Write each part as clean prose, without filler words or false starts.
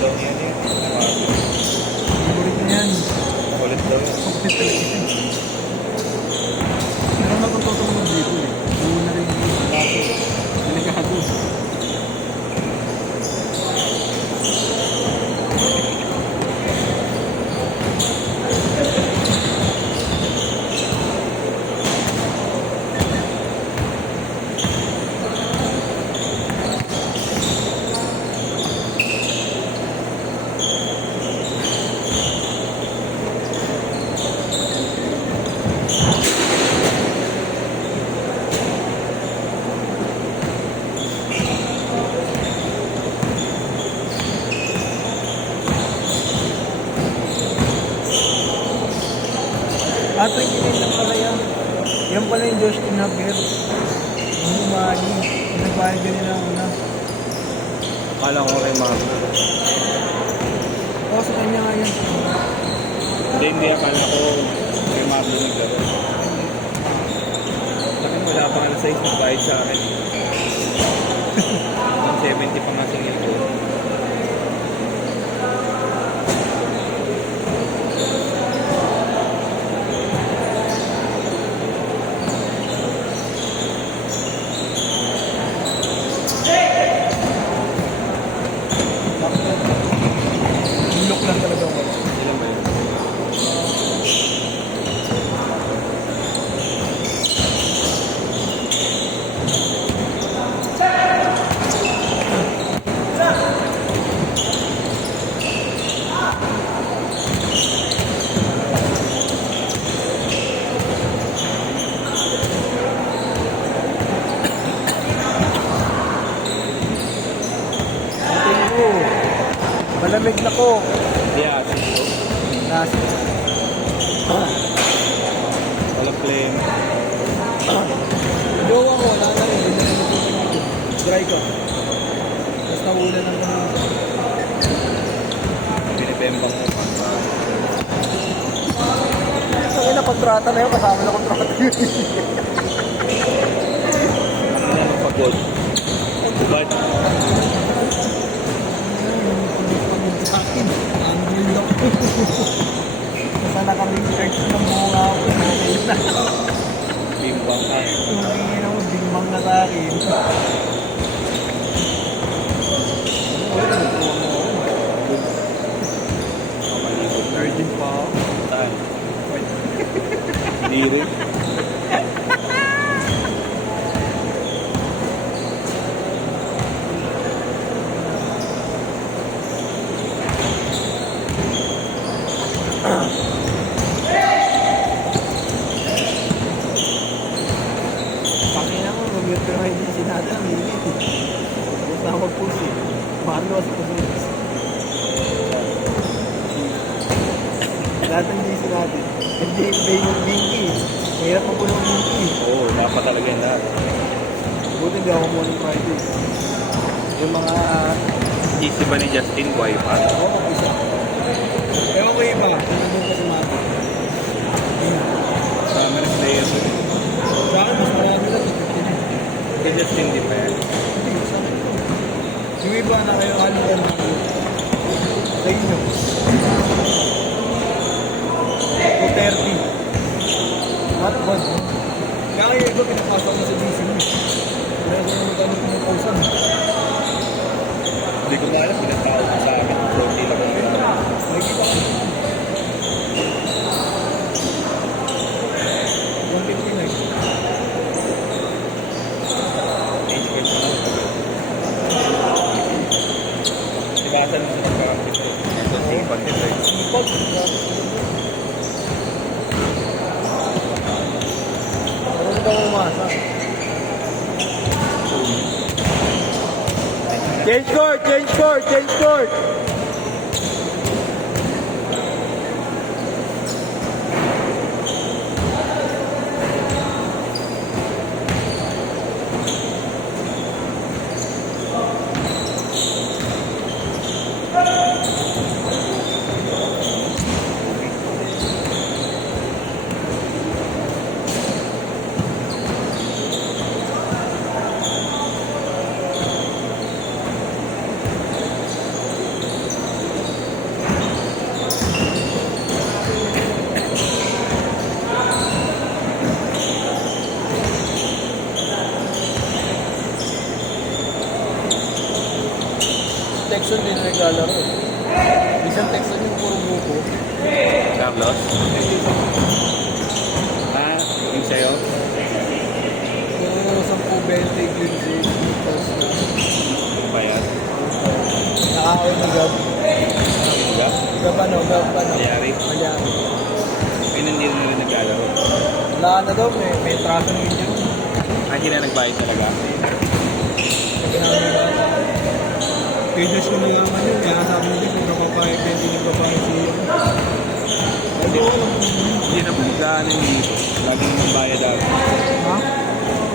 daw niya niya. Favorite na yan. Ulit daw yun. Kapit talaga ito. Pero magpapatulog dito eh. Muna rin yung baso. Delikado. Ah, 29 lang pala yan. Yan pala yung Justin Haber. Yung umani. Yung nagbayad ganyan na una. Akala ko kay ma'am. Oo, sa kanya nga yan. Hindi. Akala ko kay ma'am yung naglaro. Bakit wala pang alas 6 nagbayad sa akin. 170 pa nga singil ko. Look lang talaga ako. Ilan ba yun? Tingin ko. Malamig na ko. Hindi atin ko. Nasa. Walang flame. Jowa ko, wala na rin. Dry ka. Tapos nahulan ng ganun. Binibembang mo pa. Ang ina, kontrata na yun. Kasama na kontrata yun. Ang ina ng pagod. But, Sa akin, ang gulo. Sana kami search ng bunga ako. Ayun na. bimbang ka. Tumingin ako, bimbang na sa akin. Virgin pa ako. Saan? Hindi rin. Pakina mo, mag-mute pero hindi sinada ng minute. Tapos na mag-push eh. Mahalo sa push. Lahat ng GC natin. FJB yung Binky. Mahirap ang puno ng Binky. Oo, dapat talaga yan lahat. Buti hindi ako morning Friday. Yung mga... Easy ba ni Justin? Buhay pa? Oo, mag-isa. Ewan ko iba. Tingnan mo kasi mati. Summer player. Sa akin, mas marami lang. Kay Justin di pa yan. Hindi, sa akin ito. Yung iba na kayo, ano yan ako. Sa inyo. 230. Not bad, no? Kaya yung iba, pinapasok mo sa DC mo. Kaya kung magkano pumupusan. Hindi ko na alam. Pinatawag ko sa akin. 40 lang ang gano'n. Nakikita ko. 159. Age card na lang. Ibasan mo sa pagkakapit. Ito, sipag nito eh. Sipag. Marunong ka umasa. Change court! Change court! Change court! Texan din naglalaro. Isang Texan yung puro buko. Carlos? Ah, yung sa'yo? Yung 10-20 green seed. Bayad? Nakakaon na gab. Hangga? Gab ano? Mayari? Mayari. Ayun hindi na rin naglalaro. Wala na daw, may traso ng injury. Ah, hindi na nagbayad talaga? Pages ko na naman yun, kaya sabi nito kung kapapayag din, hindi nagpapayag siya. Hindi na po gano'n dito. Lagi naman bayad agad. Ha?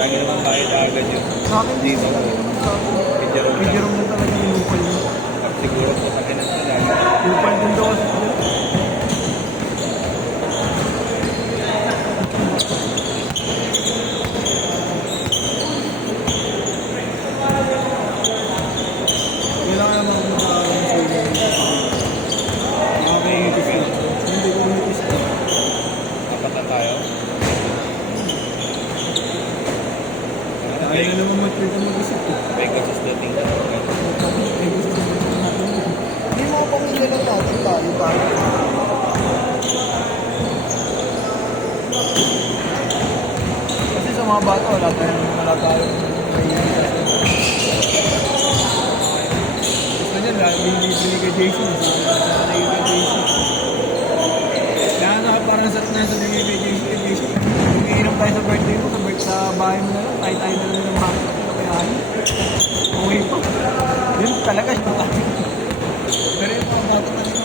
Lagi naman bayad agad yun. Sa akin, Dito. sa akin. Kay Jerome lang. Jerome na talaga yung lupal yun. Siguro po sa kinas na lagi. Lupal din daw kasi. Kailangan naman kung nakakaroon sa iyo. Nakakainitis ko. Hindi ko umitis ko. Apat na tayo. Ayaw naman mag-trip ang mag-isip ko. May consistenting na. Hindi mo pamilya lang natin tayo ba? Kasi sa mga bata, wala tayong gusto niya, lagi bibili kay Jason. Sana kay Jason. Kaya parang nasa bibili kay Jason. Umiinom tayo sa birthday mo, sa bahay mo na lang, tayo na lang ng bakit na kayahan. Okay pa. Yun talaga siya tayo. Pero yung mga bata na yun,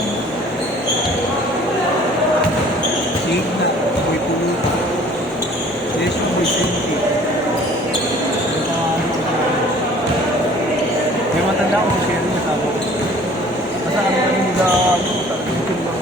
sige na, may pulutan. Yes, may senti. May matanda ko si Sherry na sabi. Basta kami nila, talagang ito lang.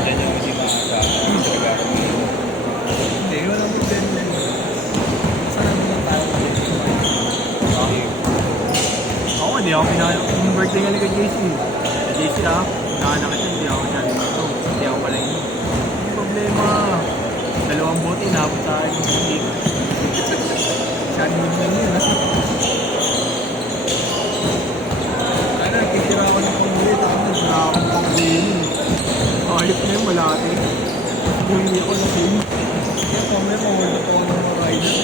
Yan yung hindi makakasama. Talaga kami. Hindi, wala mo din. Basta namin lang tayo. Ako, hindi ako pinakaya. Yung birthday nga ni kay JC. Kay JC nakanak ito, hindi ako siya dito. Hindi ako pala yun. Hindi problema. Dalawang bote, inabot sa akin. Saan mo din yun, ha? Ano, nagkikira ako ng pumuli. Tapos nakakang pang-game. Ayop na yung malati. Buhi ako na game. Kaya kami, mawala po ako ng mga rider.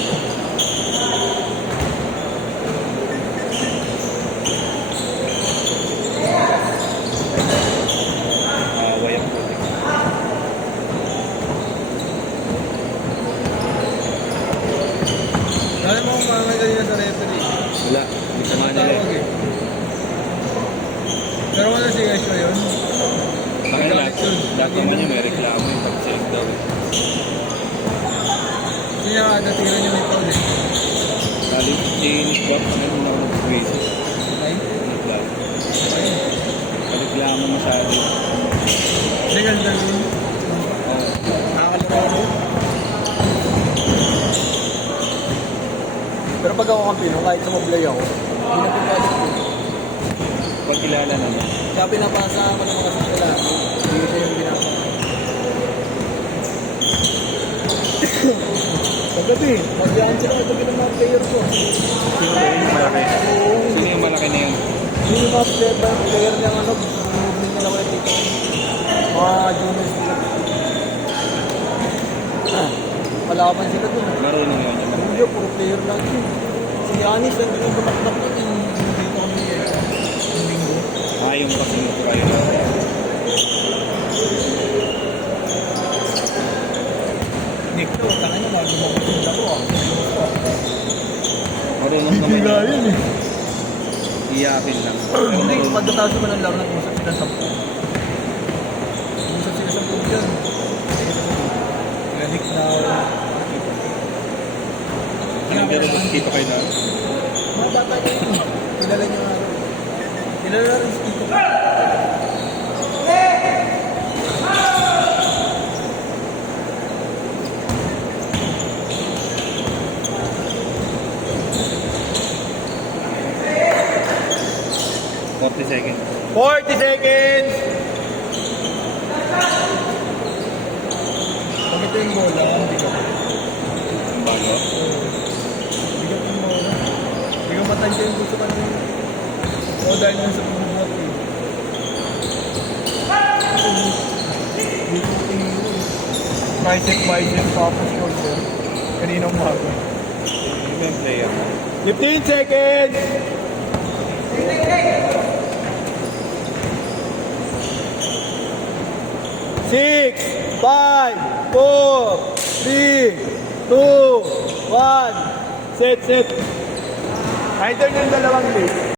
Away ang puti. Dahil mo kung paano kanina sa referee. Wala. Hindi ko nga nila. Tawag eh. Pero wala si Yeshua yun. Bakit lahat naman yung may reklamo yung pag-select daw. Kasi niya natira niya may foul eh. Lalo James Bob na naman ako mag-squeeze. Okay? Nag-vlog. Okay. Reklamo masyado. Legal na yun. Oo. Nakakalaro ako. Pero pag ako kampino, kahit sumablay ako, hindi na pagkalit ko. Pag kilala naman. Kaya pinapasa ako ng mga sakila. Hindi ko yung pinapasa. Paggabi, mag-dance ako ito ng mga player ko. Sino ba yung malaki? Sino yung malaki na yun? Yung mga player ng ano, movement nila ko dito. Mga juniors nila. Palaban sila dun. Marunong yun yung Hindi, puro player lang yun. Si Yanis, nandun yung bumakbak nun yung dito kami yung linggo. yung kasing prior. Nick to, tangin na bago makikita ko Marunong naman Bibila yun. yun eh. Iyakin lang. Hindi, pagkatapos naman ng laro, nag-usap sila sa po. Nag-usap sila sa po dyan. Nick na... Anong pero kita kayo na? Mga bata niya yun. Kilala niya nga. Kilala rin si Tito. 40 seconds. 40 seconds! Bakit yung bola? Bigat. Ang bago. Bigat yung bola. Hindi ko matansya yung gusto kanina. O dahil lang sa pagbubuhat eh. Hindi ko tingin ko eh. Bicep, tapos shoulder. Kaninang umaga. Yung may player. 15 seconds! Six, five, four, three, two, one. Set. Tighter ng dalawang base.